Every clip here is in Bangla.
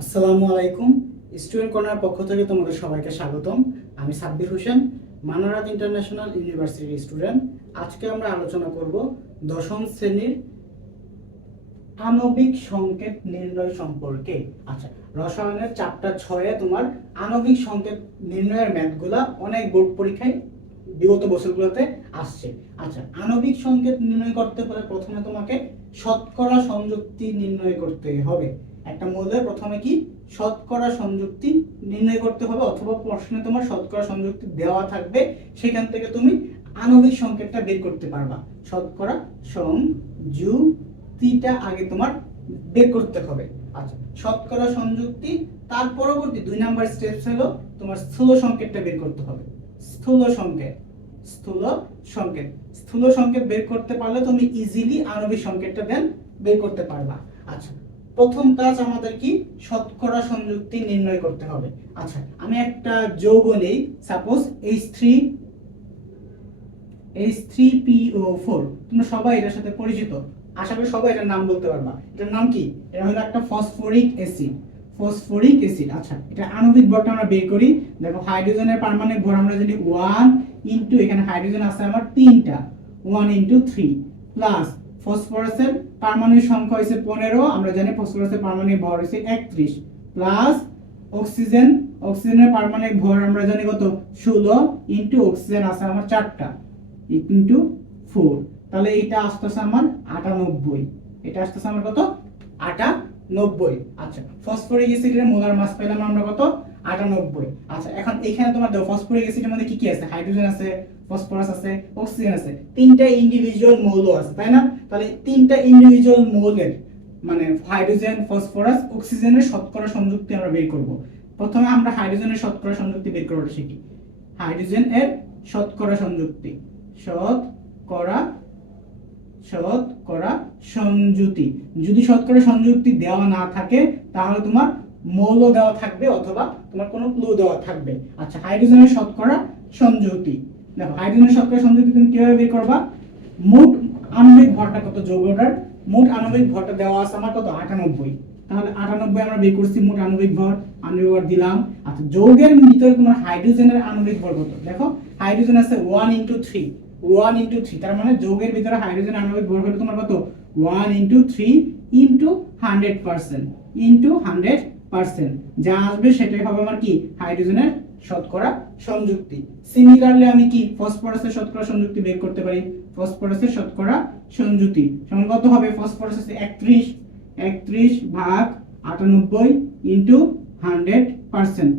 আসসালামু আলাইকুম। স্টুডেন্ট কর্নার পক্ষ থেকে তোমাদের সবাইকে স্বাগতম। আমি সাব্বির হোসেন, মানারাত ইন্টারন্যাশনাল ইউনিভার্সিটির স্টুডেন্ট। আজকে আমরা আলোচনা করব দশম শ্রেণির আণবিক সংকেত নির্ণয় সম্পর্কে। আচ্ছা রসায়নের চ্যাপ্টার ছয়ে তোমার আণবিক সংকেত নির্ণয়ের ম্যাথগুলা অনেক বোর্ড পরীক্ষায় বিগত বছরগুলোতে আসছে। আচ্ছা আণবিক সংকেত নির্ণয় করতে হলে প্রথমে তোমাকে শতকরা সংযুক্তি নির্ণয় করতে হবে। একটা মৌলের প্রথমে কি? শতকরা সংযুক্তি নির্ণয় করতে হবে অথবা প্রশ্নে তোমার শতকরা সংযুক্তি দেওয়া থাকবে, সেখান থেকে তুমি আণবিক সংকেতটা বের করতে পারবা। শতকরা সংযুক্তিটা আগে তোমার বের করতে হবে। আচ্ছা শতকরা সংযুক্তি, তার পরবর্তী দুই নাম্বার স্টেপস হলো তোমার স্থূল সংকেতটা বের করতে হবে। স্থূল সংকেত স্থূল সংকেত। স্থূল সংকেত বের করতে পারলে তুমি ইজিলি আণবিক সংকেতটা দেন বের করতে পারবা। আচ্ছা প্রথম কাজ আমাদের কি? শতকরা সংযুক্তি নির্ণয় করতে হবে। আচ্ছা আমি একটা যৌগ নেই। Suppose H three H three P O four তোমরা সবাই এটার সাথে পরিচিত। আশা করি সবাই এটার নাম বলতে পারবা। এটার নাম কি? এটা হলো একটা ফসফরিক অ্যাসিড। Phosphoric acid. আচ্ছা এটা আণবিক ভরটা আমরা বের করি। দেখো, হাইড্রোজেনের পারমাণবিক ভর আমরা জানি ওয়ান ইন্টু এখানে হাইড্রোজেন আছে আমার তিনটা। ওয়ান ইন্টু থ্রি প্লাস ফসফরাসের পারমাণবিক সংখ্যা হয়েছে পনেরো, আমরা জানি ফসফরাসের পারমাণবিক ভর হয়েছে একত্রিশ, প্লাস অক্সিজেন, অক্সিজেনের পারমাণবিক ভর আমরা জানি কত? ষোলো ইন্টু অক্সিজেন আছে আমার চারটা, ইন্টু ফোর, তাহলে এটা আসতেছে আমার আটানব্বই, এটা আসতেছে আমার কত? আটানব্বই আচ্ছা ফসফরিক অ্যাসিডের মোলার মাস পেলাম আমরা কত? আটানব্বই আচ্ছা এখন এখানে তোমার ফসফরিক অ্যাসিডের মধ্যে কি কি আছে? হাইড্রোজেন আছে ফসফরাস আছে অক্সিজেন আছে। তিনটা ইন্ডিভিজুয়াল মৌল আছে, তাই না? তাহলে তিনটা ইন্ডিভিজুয়াল মৌলের মানে হাইড্রোজেন ফসফরাস অক্সিজেনের শতকরা সংযুক্তি আমরা বের করব। প্রথমে আমরা হাইড্রোজেনের শতকরা সংযুক্তি বের করতে শিখি। হাইড্রোজেন এর শতকরা সংযুক্তি, শতকরা শতকরা সংযুতি যদি শতকরা সংযুক্তি দেওয়া না থাকে, তাহলে তোমার মৌল দেওয়া থাকবে অথবা তোমার কোনো ক্লু দেওয়া থাকবে। আচ্ছা হাইড্রোজেনের শতকরা সংযুতি দেখো, হাইড্রোজেনের শতকরা সংযুক্তি তুমি কীভাবে বের করবা? মোট আণবিক ভরটা কত যৌগটার মোট আণবিক ভরটা দেওয়া আছে আমার কত? আটানব্বই। তাহলে আটানব্বই আমরা বের করছি, মোট আণবিক ভর। আণবিক ভর দিলাম। আচ্ছা যৌগের ভিতরে তোমার হাইড্রোজেনের আণবিক ভর কত? দেখো, হাইড্রোজেন আছে one into three one into three তার মানে যৌগের ভিতরে হাইড্রোজেন আণবিক ভর হলো তোমার কত? One into three into hundred percent into hundred percent যা আসবে সেটাই হবে আমার কি? হাইড্রোজেনের শতকরা সংযুক্তি। সিমিলারলি আমি কি ফসফরাসের শতকরা সংযুক্তি বের করতে পারি? ফসফরাসের শতকরা সংযুক্তি। সমান কত হবে? ফসফরাস হচ্ছে একত্রিশ। একত্রিশ ভাগ আটানব্বই ইন্টু হান্ড্রেড পার্সেন্ট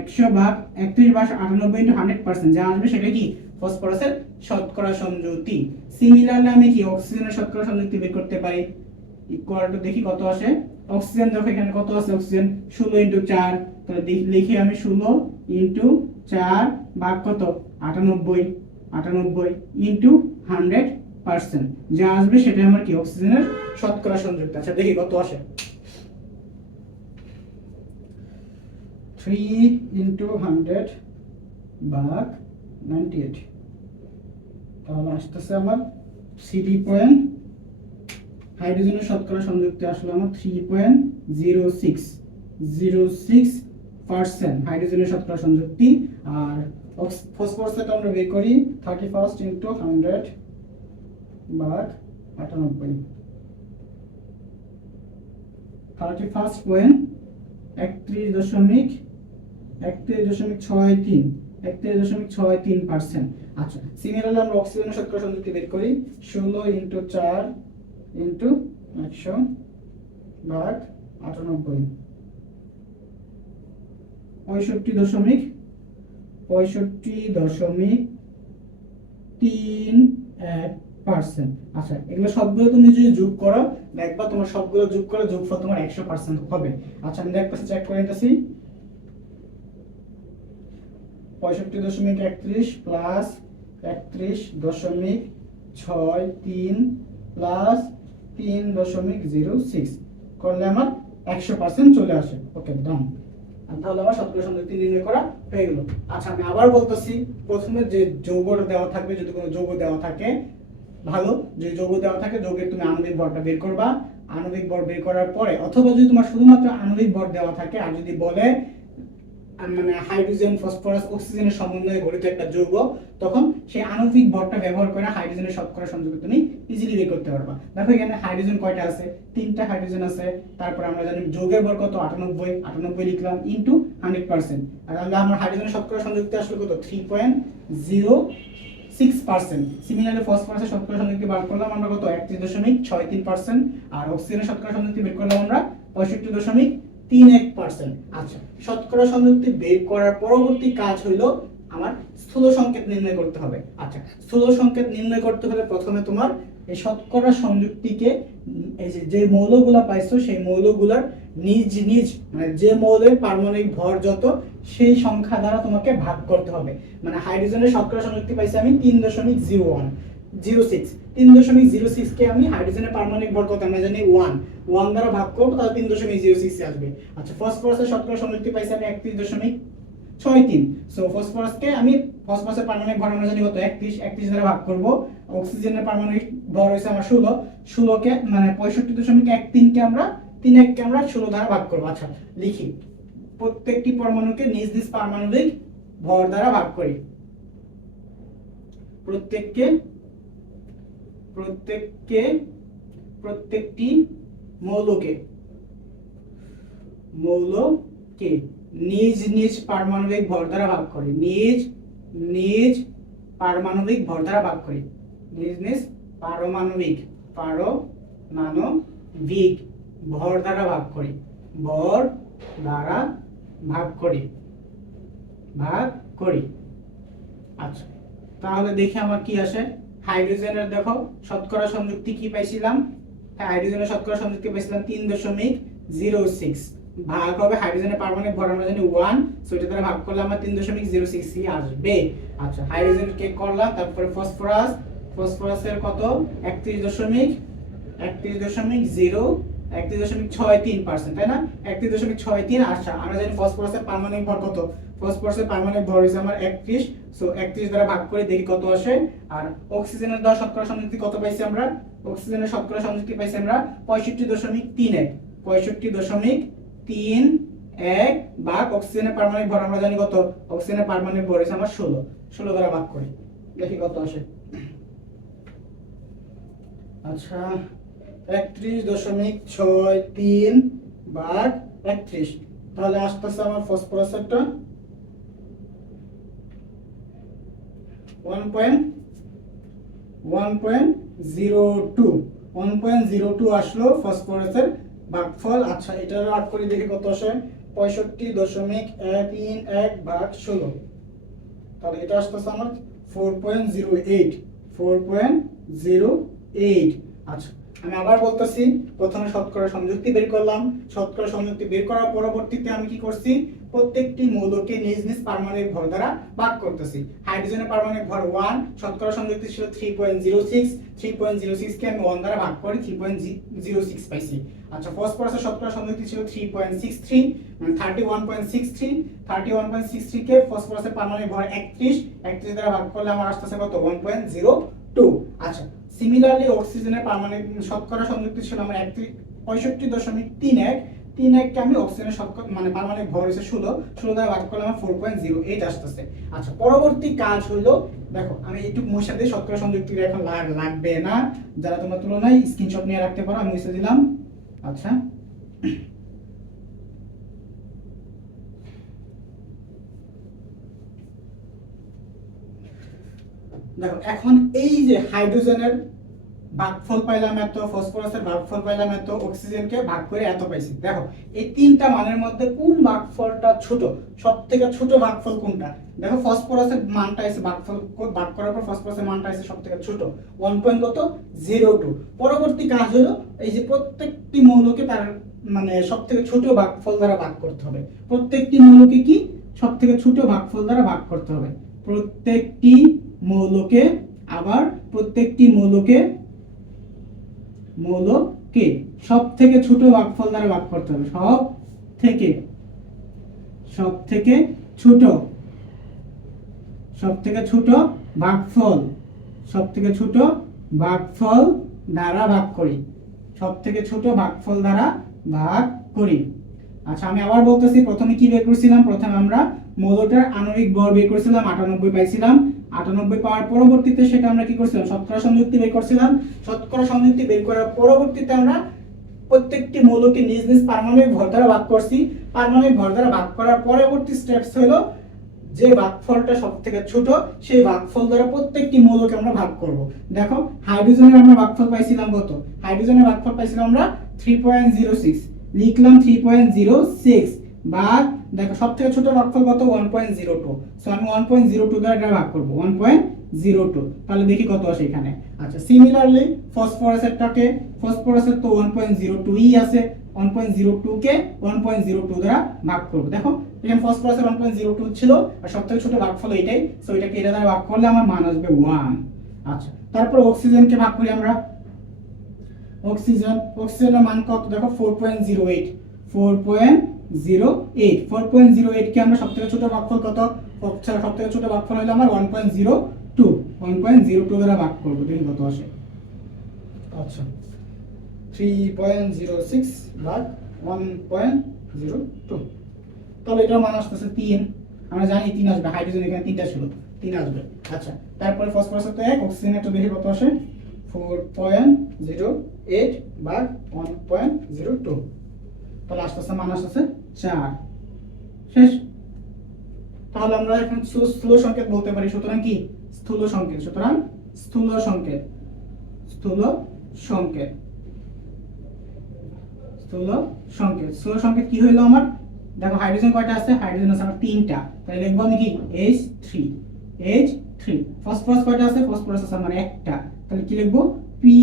একশো ভাগ একত্রিশ ভাগ আটানব্বই ইন্টু হান্ড্রেড পার্সেন্ট যা আসবে সেটা কি? ফসফরাসের শতকরা সংযুক্তি। সিমিলারলি আমি কি অক্সিজেনের শতকরা সংযুক্তি বের করতে পারি? ইকুয়াল টু দেখি কত আসে। অক্সিজেন দেখো এখানে কত আছে? অক্সিজেন ষোলো ইন্টু চার। তাহলে লিখি আমি ষোলো ইন্টু চার ভাগ কত? আটানব্বই। আটানব্বই ইন্টু হান্ড্রেড পার্সেন্ট যা আসবে সেটা আমার কি? অক্সিজেনের শতকরা সংযুক্ত আচ্ছা দেখি কত আসে। থ্রি ইন্টু হান্ড্রেড ভাগ নাইনটি এইট তাহলে আসতেছে আমার থ্রি পয়েন্ট হাইড্রোজেনের শতকরা সংযুক্তি আসলে আমার three point zero six zero six percent হাইড্রোজেনের শতকরা সংযুক্তি আর ফসফরাসটা আমরা বের করি থার্টি ফার্স্ট ইন্টু হান্ড্রেড আটানব্বই। থার্টি ফার্স্ট পয়েন্ট একত্রিশ দশমিক একত্রিশ দশমিক ছয় তিন, একত্রিশ দশমিক ছয় তিন পার্সেন্ট আচ্ছা সিমিলারলি আমরা অক্সিজেনের শতকরা সংযুক্তি বের করি ষোলো ইন্টু চার ইন্টু একশো ভাগ আটানব্বই। পঁয়ষট্টি দশমিক পঁয়ষট্টি দশমিক তিন এক পার্সেন্ট আচ্ছা এগুলো সবগুলো তুমি যদি যোগ করো, দেখবা তোমার সবগুলো যোগ করে যোগফল তোমার একশো পার্সেন্ট হবে। আচ্ছা আমি দেখতেছি চেক করে নিতেছি। পঁয়ষট্টি দশমিক একত্রিশ প্লাস একত্রিশ দশমিক ছয় তিন প্লাস তিন দশমিক জিরো সিক্স। করলে আমার একশো পার্সেন্ট চলে আসে। ওকে, ডান। তাহলে আমার নির্ণয় করা হয়ে গেল। আচ্ছা আমি আবার বলতেছি, প্রথমে যে যৌগটা দেওয়া থাকবে, যদি কোনো যৌগ দেওয়া থাকে, ভালো, যে যৌগ দেওয়া থাকে, যৌগের তুমি আণবিক ভরটা বের করবা। আণবিক ভর বের করার পরে, অথবা যদি তোমার শুধুমাত্র আণবিক ভর দেওয়া থাকে, আর যদি বলে মানে হাইড্রোজেন ফসফরাস অক্সিজেনের সমন্বয়ে গঠিত একটা যৌগ, তখন সেই আণবিক ভরটা ব্যবহার করে হাইড্রোজেনের শতকরা সংযোগ তুমি ইজিলি বের করতে পারবা। দেখো এখানে হাইড্রোজেন কয়টা আছে? তিনটা হাইড্রোজেন আছে, তারপর আমরা জানি যৌগের ভর কত? আটানব্বই আটানব্বই লিখলাম ইন্টু হান্ড্রেড পার্সেন্ট আর তাহলে আমার হাইড্রোজেনের শতকরা সংযুক্তি আসলে কত? Three point zero six percent similarly ফসফরাসের শতকরা সংযুক্তি বার করলাম আমরা কত? একত্রিশ দশমিক ছয় তিন পার্সেন্ট আর অক্সিজেনের শতকরা সংযুক্তি বের করলাম আমরা পঁয়ষট্টি দশমিক তিন এক পার্সেন্ট আচ্ছা। শতকরা সংযুক্তি বের করার পরবর্তী কাজ হইল আমার স্থূল সংকেত নির্ণয় করতে হবে। আচ্ছা স্থূল সংকেত নির্ণয় করতে হলে প্রথমে তোমার এই শতকরা সংযুক্তিকে এই যে যে মৌলগুলা পাইছো সেই মৌলগুলার নিজ নিজ মানে যে মৌলের পারমাণবিক ভর যত সেই সংখ্যা দ্বারা তোমাকে ভাগ করতে হবে। মানে হাইড্রোজেনের শতকরা সংযুক্তি পাইছি আমি তিন দশমিক জিরো ওয়ান জিরো সিক্স। তিন দশমিক জিরো সিক্স কে আমি হাইড্রোজেনের পারমাণবিক ভর কত আমরা জানি ওয়ান ওয়ান দ্বারা ভাগ করব, তাহলে তিন দশমিক জিরো সিক্স আসবে। আচ্ছা ফসফরাসের শতকরা সংযুক্তি পাইছি আমি একত্রিশ দশমিক ছয় তিন। সো ফসফরাসকে আমি ফসফরাসের পারমাণবিক ভর আমরা জানি কত? একত্রিশ। একত্রিশ দ্বারা ভাগ করব অক্সিজেনের পারমাণবিক ভর হয়েছে আমার ষোলো। ষোলোকে মানে পঁয়ষট্টি দশমিক এক তিনকে আমরা, তিন এককে আমরা ষোলো দ্বারা ভাগ করব। আচ্ছা লিখি। প্রত্যেকটি পরমাণুকে নিজ নিজ পারমাণবিক ভর দ্বারা ভাগ করি। প্রত্যেককে প্রত্যেককে, প্রত্যেকটি মৌলকে। মৌলকে নিজ নিজ পারমাণবিক ভর দ্বারা ভাগ করি। নিজ নিজ পারমাণবিক ভর দ্বারা ভাগ করি। নিজ নিজ পারমাণবিক পারমাণবিক ভর দ্বারা ভাগ করি। ভর দ্বারা ভাগ করি। ভাগ করি। আচ্ছা তাহলে দেখি আমার কি আসে। হাইড্রোজেনের দেখো শতকরা সংযুক্তি কি পাইছিলাম? হাইড্রোজেনের শতকরা সংযুক্তি পাইছিলাম তিন দশমিক জিরো সিক্স। ভাগ হবে হাইড্রোজেনের পারমাণবিক ভর আমরা জানি ওয়ান সো এটা দ্বারা ভাগ করলে আমার তিন দশমিক জিরো সিক্স আসবে। আচ্ছা হাইড্রোজেন কে করলাম? তারপরে ফসফরাস। ফসফরাসের কত? একত্রিশ দশমিক একত্রিশ দশমিক জিরো একত্রিশ দশমিক ছয় তিন পার্সেন্ট তাই না? একত্রিশ দশমিক ছয় তিন আচ্ছা আমরা জানি ভর একত্রিশ একত্রিশ দ্বারা ভাগ করে দেখি কত আসে। আর অক্সিজেনের শতকরা কত আমরা? সংযুক্তি আমরা পঁয়ষট্টি দশমিক তিন এক। পঁয়ষট্টি দশমিক তিন এক অক্সিজেনের আমরা জানি কত? অক্সিজেনের পারমাণবিক ভর হচ্ছে আমার ষোলো। ষোলো দ্বারা ভাগ করি। দেখি কত আসে। আচ্ছা একত্রিশ দশমিক ছয় তিন ভাগ একত্রিশ। তাহলে আসতেছে আমার ফসফরাসেরটা one point one point zero two one point zero two আসলো ফসফরাসের ভাগফল। আচ্ছা এটার আট করে দেখি কত আসে? পঁয়ষট্টি দশমিক এক তিন এক ভাগ ষোলো। তাহলে এটা আসতেছে আমার four point zero eight four point zero eight আচ্ছা আমি আবার বলতেছি, প্রথমে শতকরা সংযুক্তি বের করলাম। শতকরা সংযুক্তি বের করার পরবর্তীতে আমি কি করছি? প্রত্যেকটি মৌলকে নিজ নিজ পারমাণবিক ভর দ্বারা ভাগ করতেছি। হাইড্রোজেনের পারমাণবিক ভর ওয়ান শতকরা সংযুক্তি ছিল three point zero six three point zero সিক্সকে আমি ওয়ান দ্বারা ভাগ করি থ্রি পয়েন্ট জিরো সিক্স পাইছি। আচ্ছা ফসফরাসের শতকরা সংযুক্তি ছিল three point six three thirty one point six three thirty one point six থ্রিকে ফসফরাসের পারমাণবিক ভর একত্রিশ একত্রিশ দ্বারা ভাগ করলে আমার আসতেছে কত? ওয়ান পয়েন্ট জিরো টু আচ্ছা সিমিলারলি অক্সিজেনের পারমাণবিক শতকরা সংযুক্তি ছিল আমার একত্রিশ পঁয়ষট্টি দশমিক তিন এক। তিন এককে আমি অক্সিজেনের শতকরা মানে পারমাণবিক ভর হচ্ছে ষোলো। ষোলো দ্বারা ভাগ করলে আমার ফোর পয়েন্ট জিরো এইট আসতেছে। আচ্ছা পরবর্তী কাজ হলো, দেখো, আমি একটু মশা দিয়ে শতকরা সংযুক্তি এখন লাগ- লাগবে না। যারা তোমার তুলনায় স্ক্রিনশট নিয়ে রাখতে পারো, আমি মুছে দিলাম। আচ্ছা। দেখো, এখন এই যে হাইড্রোজেনের ভাগফল পাইলাম এত, ফসফরাসের ভাগফল পাইলাম এত, অক্সিজেনকে ভাগ করে এত পাইছি। দেখো, এই তিনটা মানের মধ্যে কোন ভাগফলটা ছোট? সব থেকে ছোট ভাগফল কোনটা? দেখো, ফসফরাসের মানটা এসে ভাগফল ভাগ করার পর ফসফরাসের মানটা এসে সব থেকে ছোট। ওয়ান পয়েন্ট কত? জিরো টু পরবর্তী কাজ হলো, এই যে প্রত্যেকটি মৌলকে তার মানে সব থেকে ছোট ভাগফল দ্বারা ভাগ করতে হবে। প্রত্যেকটি মৌলকে কি? সব থেকে ছোট ভাগফল দ্বারা ভাগ করতে হবে। প্রত্যেকটি মৌলকে আবার প্রত্যেকটি মৌলকে মৌলকে সব থেকে ছোট ভাগফল দ্বারা ভাগ করতে হবে। সব থেকে সব থেকে ছোট সব থেকে ছোট ভাগফল সব থেকে ছোট ভাগফল দ্বারা ভাগ করি। সব থেকে ছোট ভাগফল দ্বারা ভাগ করি। আচ্ছা আমি আবার বলতেছি, প্রথমে কি বের করছিলাম? প্রথমে আমরা মৌলটার আণবিক ভর বের করেছিলাম, আটানব্বই পাইছিলাম। আটানব্বই পাওয়ার পরবর্তীতে সেটা আমরা কি করছিলাম? শতকরা সংযুক্তি বের করছিলাম। শতকরা সংযুক্তি বের করার পরবর্তীতে আমরা প্রত্যেকটি মৌলকে নিজ নিজ পারমাণবিক ভর দ্বারা করছি। পারমাণবিক ভর দ্বারা করার পরবর্তী স্টেপস হলো যে ভাগফলটা সব থেকে ছোট, সেই ভাগফল দ্বারা প্রত্যেকটি মৌলকে আমরা ভাগ করব। দেখো, হাইড্রোজেনের আমরা ভাগফল পাইছিলাম কত? হাইড্রোজেনের ভাগফল পাইছিলাম আমরা 3.06 লিখলাম 3.06 ভাগ দেখো সব থেকে ছোট ভাগফল কত? 1.02 সো আমি 1.02 দ্বারা এটা ভাগ করব 1.02 তাহলে দেখি কত আসে এখানে। আচ্ছা সিমিলারলি ফসফরাসেরটাকে ফসফরাসের তো 1.02 ই আছে। 1.02 কে 1.02 দ্বারা ভাগ করব। দেখো, এখানে ফসফরাসের 1.02 ছিল, আর সব থেকে ছোট ভাগফল এটাই সো এটাকে এটা দ্বারা ভাগ করলে আমার মান আসবে ওয়ান আচ্ছা তারপর অক্সিজেনকে ভাগ করি আমরা। অক্সিজেন অক্সিজেনের মান কত? দেখো 4.08 4.08 4.08 কে আমরা সবথেকে ছোট ভাগফল কত? সবথেকে ছোট ভাগফল হলো আমার? 1.02 1.02 দ্বারা ভাগ করব, দেখি কত আসে। আচ্ছা। 3.06 ভাগ 1.02 তাহলে এটার মান আসতেছে 3 আমরা জানি 3 আসবে হাইড্রোজেন এখানে তিনটা ছিল 3 আসবে। আচ্ছা তারপরে ফসফরাসের তো 1 অক্সিজেন একটা দেখি কত আসে? 4.08 ভাগ 1.02 তাহলে আসতেছে, মান আসতেছে 4 শেষ। তাহলে আমরা এখন স্থূল সংকেত বলতে পারি। সুতরাং কি? স্থূল সংকেত। সুতরাং স্থূল সংকেত। স্থূল সংকেত। স্থূল সংকেত। স্থূল সংকেত কি হইল আমার? দেখো হাইড্রোজেন কয়টা আছে? হাইড্রোজেন আছে আমার তিনটা। তাহলে লিখব আমি কি? H three H three phosphorus কয়টা আছে? ফসফরাস আছে আমার একটা। তাহলে কি লিখব? পি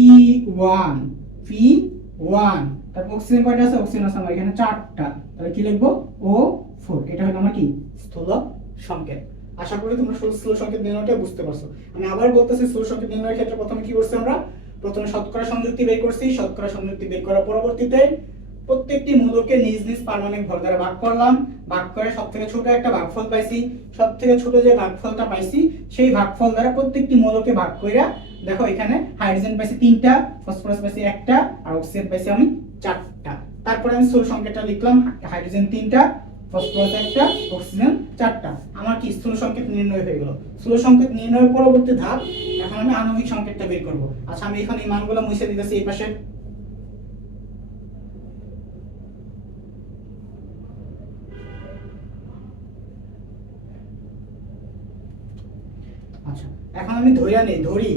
ওয়ান পি ওয়ান তারপর অক্সিজেন কয়টা আছে অক্সিজেন আছে আমার। এখানে চারটা। তাহলে কি লিখব? ও ফোর এটা হলো আমার কি? স্থূল সংকেত। আশা করি তোমরা স্থূল সংকেত নির্ণয়টা বুঝতে পারছ। আমি আবার বলতেছি, স্থূল সংকেত নির্ণয়ের ক্ষেত্রে প্রথমে কি করছি আমরা? প্রথমে শতকরা সংযুক্তি বের করছি। শতকরা সংযুক্তি বের করার পরবর্তীতে প্রত্যেকটি মূলকে নিজ নিজ পারমাণবিক ভর দ্বারা ভাগ করলাম। ভাগ করে সব থেকে ছোট একটা ভাগফল পাইছি। সব থেকে ছোট যে ভাগফলটা পাইছি, সেই ভাগফল দ্বারা প্রত্যেকটি মূলকে ভাগ কইরা, দেখো এখানে হাইড্রোজেন পাইছি তিনটা ফসফরাস পাইছি একটা, আর অক্সিজেন পাইছি আমি চারটা। তারপরে আমি স্থূল সংকেতটা লিখলাম, হাইড্রোজেন তিনটা, ফসফরাস একটা, অক্সিজেন চারটা। আমার কি স্থূল সংকেত নির্ণয় হয়ে গেল? স্থূল সংকেত নির্ণয়ের পরবর্তী ধাপ, এখন আমি আণবিক সংকেতটা বের করব। আচ্ছা আমি এখন এই মানগুলো মুছে দিতেছি এই পাশে। আচ্ছা এখন আমি ধরিয়া নেই ধরি।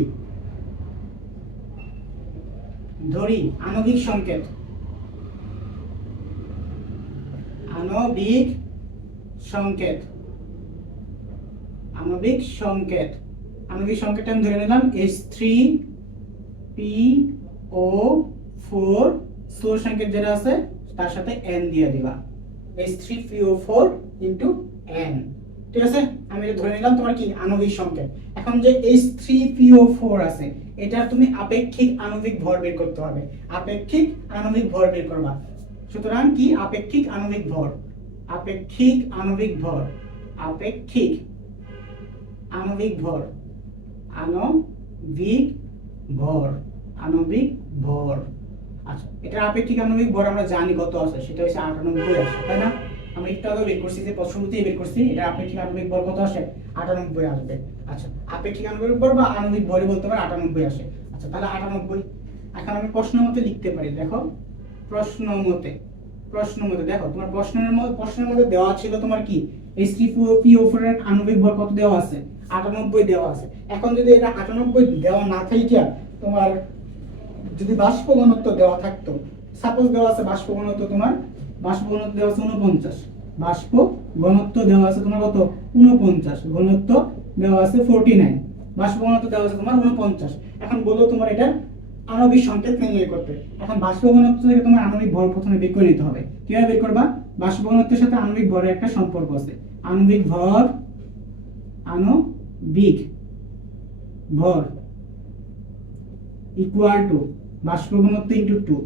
ধরি, আণবিক সংকেত। আণবিক সংকেত। আণবিক সংকেত। আণবিক সংকেত আমি ধরে নিলাম? H three P O four স্থূল সংকেত যেটা আছে, তার সাথে এন দিয়ে দিবা। H three P O four into N ঠিক আছে? আমি এটা ধরে নিলাম, তোমার কি? আণবিক সংকেত। এখন যে এইচ থ্রি পিও ফোর আছে, এটা তুমি আপেক্ষিক আণবিক ভর বের করতে হবে। আপেক্ষিক আণবিক ভর বের করবা। সুতরাং কি? আপেক্ষিক আণবিক ভর। আপেক্ষিক আণবিক ভর। আপেক্ষিক আণবিক ভর। আণবিক ভর। আণবিক ভর। আচ্ছা এটা আপেক্ষিক আণবিক ভর আমরা জানি কত আছে, সেটা হচ্ছে আটানব্বই আসে তাই না? আমরা একটু আগে বের করছি যে শুরুতেই বের করছি, এটা আপেক্ষিক আণবিক ভর কত আসে? আটানব্বই আসবে। আচ্ছা আপেক্ষিক আণবিক ভর বা আণবিক ভরই বলতে পারে আটানব্বই আসে। আচ্ছা তাহলে আটানব্বই। এখন আমি প্রশ্ন মতে লিখতে পারি, দেখো। প্রশ্ন মতে প্রশ্ন মতে, দেখো, তোমার প্রশ্নের মধ্যে প্রশ্নের মধ্যে দেওয়া ছিল তোমার কি? এইচ আণবিক ভর কত দেওয়া আছে? আটানব্বই দেওয়া আছে। এখন যদি এটা আটানব্বই দেওয়া না থাকে তোমার যদি বাষ্প ঘনত্ব দেওয়া থাকতো সাপোজ দেওয়া আছে বাষ্প ঘনত্ব তোমার, বাষ্প ঘনত্ব দেওয়া আছে উনপঞ্চাশ বাষ্প ঘনত্ব দেওয়া আছে তোমার কত? উনপঞ্চাশ ঘনত্ব দেওয়া আছে ফোরটি নাইন বাষ্প ঘনত্ব দেওয়া আছে তোমার উনপঞ্চাশ এখন বলো তোমার এটা আণবিক সংকেত নির্ণয় করতে। এখন বাষ্প ঘনত্ব থেকে তোমার আণবিক ভর প্রথমে বের করে নিতে হবে। কীভাবে বের করবা? বাষ্প ঘনত্বের সাথে আণবিক ভরের একটা সম্পর্ক আছে। আণবিক ভর আণবিক ভর ইকুয়াল টু বাষ্প ঘনত্ব ইন্টু টু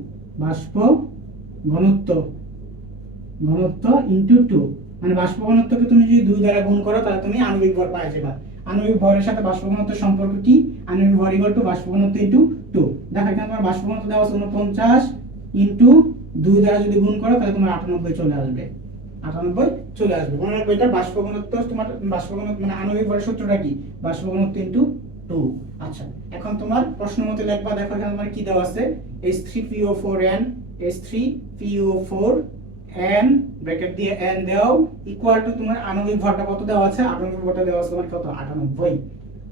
বাষ্প ঘনত্ব ঘনত্ব ইন্টু টু মানে বাষ্প ঘনত্বকে তুমি যদি দুই দ্বারা গুণ করো, তাহলে তুমি আণবিক ভর পাই যাবা। আণবিক ভরের সাথে বাষ্প ঘনত্বের সম্পর্ক কি? ভর ইকুয়াল টু বাষ্প ঘনত্ব ইনটু টু দেখো, এখানে তোমার বাষ্প ঘনত্ব দেওয়া আছে ইনটু দুই দ্বারা যদি গুণ করো, তাহলে তোমার আটানব্বই চলে আসবে। আটানব্বই চলে আসবে। মনে রাখবে এটা বাষ্প তোমার বাষ্প ঘনত্ব মানে আণবিক ভরের সূত্রটা কি? বাষ্প ঘনত্ব ইনটু টু আচ্ছা এখন তোমার প্রশ্ন মতে লিখবা, দেখো এখানে তোমার কি দেওয়া আছে? H three P O four N H three P O four N bracket দিয়ে এন দাও ইকুয়াল টু তোমার আণবিক ভরটা কত দেওয়া আছে? আণবিক ভরটা দেওয়া আছে তোমার কত? আটানব্বই।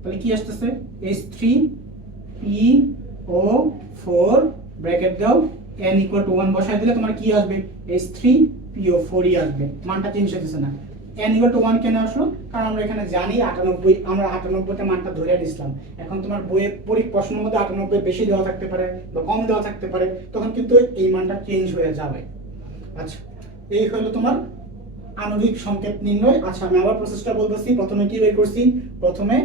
তাহলে কি আসতেছে? S three P O four bracket দাও এন ইকুয়াল টু ওয়ান বসায় দিলে তোমার কি আসবে? এস থ্রি ও ফোরই আসবে। মানটা চেঞ্জ হতেছে না। এন ইকুয়াল টু ওয়ান কেন আসলো? কারণ আমরা এখানে জানি আটানব্বই, আমরা আটানব্বইতে মানটা ধরে দিছিলাম এখন তোমার বইয়ে পরি প্রশ্নের মধ্যে আটানব্বই বেশি দেওয়া থাকতে পারে বা কম দেওয়া থাকতে পারে, তখন কিন্তু এই মানটা চেঞ্জ হয়ে যাবে। আচ্ছা এই হলো তোমার আণবিক সংকেত নির্ণয়। আচ্ছা আমি আবার প্রসেসটা বলতেছি। প্রথমে কি বের করছি? প্রথমে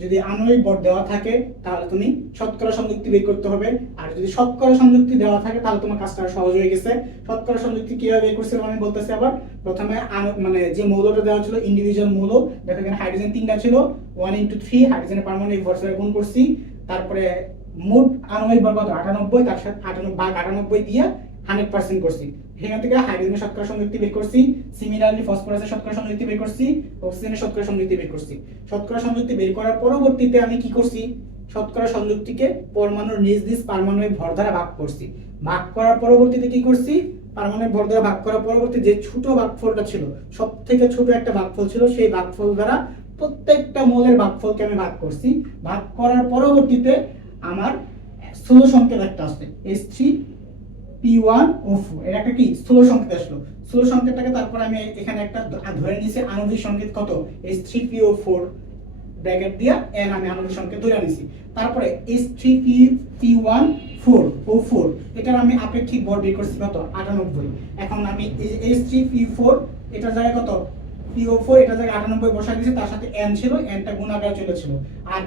যদি আণবিক ভর দেওয়া থাকে, তাহলে তুমি শতকরা সংযুক্তি বের করতে হবে। আর যদি শতকরা সংযুক্তি দেওয়া থাকে, তাহলে তোমার কাজটা সহজ হয়ে গেছে। শতকরা সংযুক্তি কীভাবে বের করছিলাম আমি বলতেছি আবার। প্রথমে মানে যে মৌলটা দেওয়া ছিল ইন্ডিভিজুয়াল মৌল, দেখো এখানে হাইড্রোজেন তিনটা ছিল। ওয়ান ইন্টু থ্রি হাইড্রোজেনের পারমাণবিক ভর গুণ করছি। তারপরে মোট আণবিক ভর কত? আটানব্বই, তার সাথে আটানব্বই ভাগ আটানব্বই দিয়ে হান্ড্রেড পার্সেন্ট করছি। সেখান থেকে হাইড্রোজেনের শতকরা সংযুক্তি বের করছি, সিমিলারলি ফসফরাসের শতকরা সংযুক্তি বের করছি, অক্সিজেনের শতকরা সংযুক্তি বের করছি। শতকরা সংযুক্তি বের করার পরবর্তীতে আমি কি করছি? শতকরা সংযুক্তিকে পরমাণুর নিজ নিজ পারমাণবিক ভর দ্বারা ভাগ করছি। ভাগ করার পরবর্তীতে কি করছি? পারমাণবিক ভর দ্বারা ভাগ করার পরবর্তী যে ছোট ভাগফলটা ছিল সব থেকে ছোট একটা ভাগফল ছিল, সেই ভাগফল দ্বারা প্রত্যেকটা মৌলের ভাগফলকে আমি ভাগ করছি। ভাগ করার পরবর্তীতে আমার স্থূল সংকেত একটা আসছে S three P one O four এর একটা কি? স্থূল সংকেত আসলো। স্থূল সংকেতটাকে তারপর আমি এখানে একটা ধরে নিয়েছি, আণবিক সংকেত কত? S three P O four bracket দিয়া এন আমি আণবিক সংকেত ধরে নিয়েছি। তারপরে S three P P one four O four এটার আমি আপেক্ষিক ভর বের করছি কত? আটানব্বই। এখন আমি এস থ্রি পি ফোর এটার জায়গায় কত? পি ফোর এটার জায়গায় আটানব্বই বসাই দিয়েছি, তার সাথে এন ছিল এনটা গুণাকার চলেছিল। আর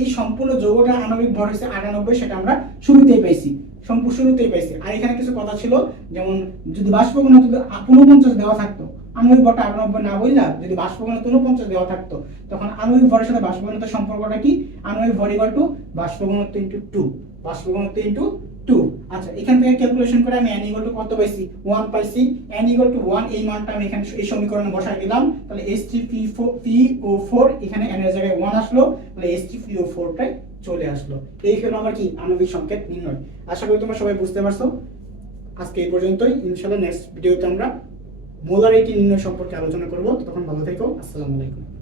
এই সম্পূর্ণ যৌগটা আণবিক ভর হয়েছে আটানব্বই, সেটা আমরা শুরুতেই পাইছি সম্পূর্ণ শুরুতেই পাইছি। আর এখানে কিছু কথা ছিল, যেমন যদি বাষ্পঘন যদি উনপঞ্চাশ দেওয়া থাকতো আণবিক ভরটা আটানব্বই না বললাম যদি বাষ্পঘন উনপঞ্চাশ দেওয়া থাকতো, তখন আণবিক ভরের সাথে বাষ্পঘনতার সম্পর্কটা কি? আণবিক ভর ইকুয়াল টু বাষ্পঘনত্ব ইন্টু টু বাষ্পঘনত্ব ইন্টু টু আচ্ছা এখান থেকে ক্যালকুলেশন করে আমি এন ইকুয়াল টু কত পাইছি? ওয়ান পাইছি। এন ইকুয়াল টু ওয়ান এই মানটা আমি এখানে এই সমীকরণে বসাই দিলাম। তাহলে S three P four P O four এখানে এন এর জায়গায় ওয়ান আসলো। তাহলে এস থ্রি পি ও ফোরটাই চলে আসলো। এই হলো আমার কি আণবিক সংকেত নির্ণয়। আশা করি তোমরা সবাই বুঝতে পারছ। আজকে এই পর্যন্তই। ইনশাল্লাহ নেক্সট ভিডিওতে আমরা মোলারিটি নির্ণয় সম্পর্কে আলোচনা করব। তখন ভালো থেকো। আসসালামু আলাইকুম।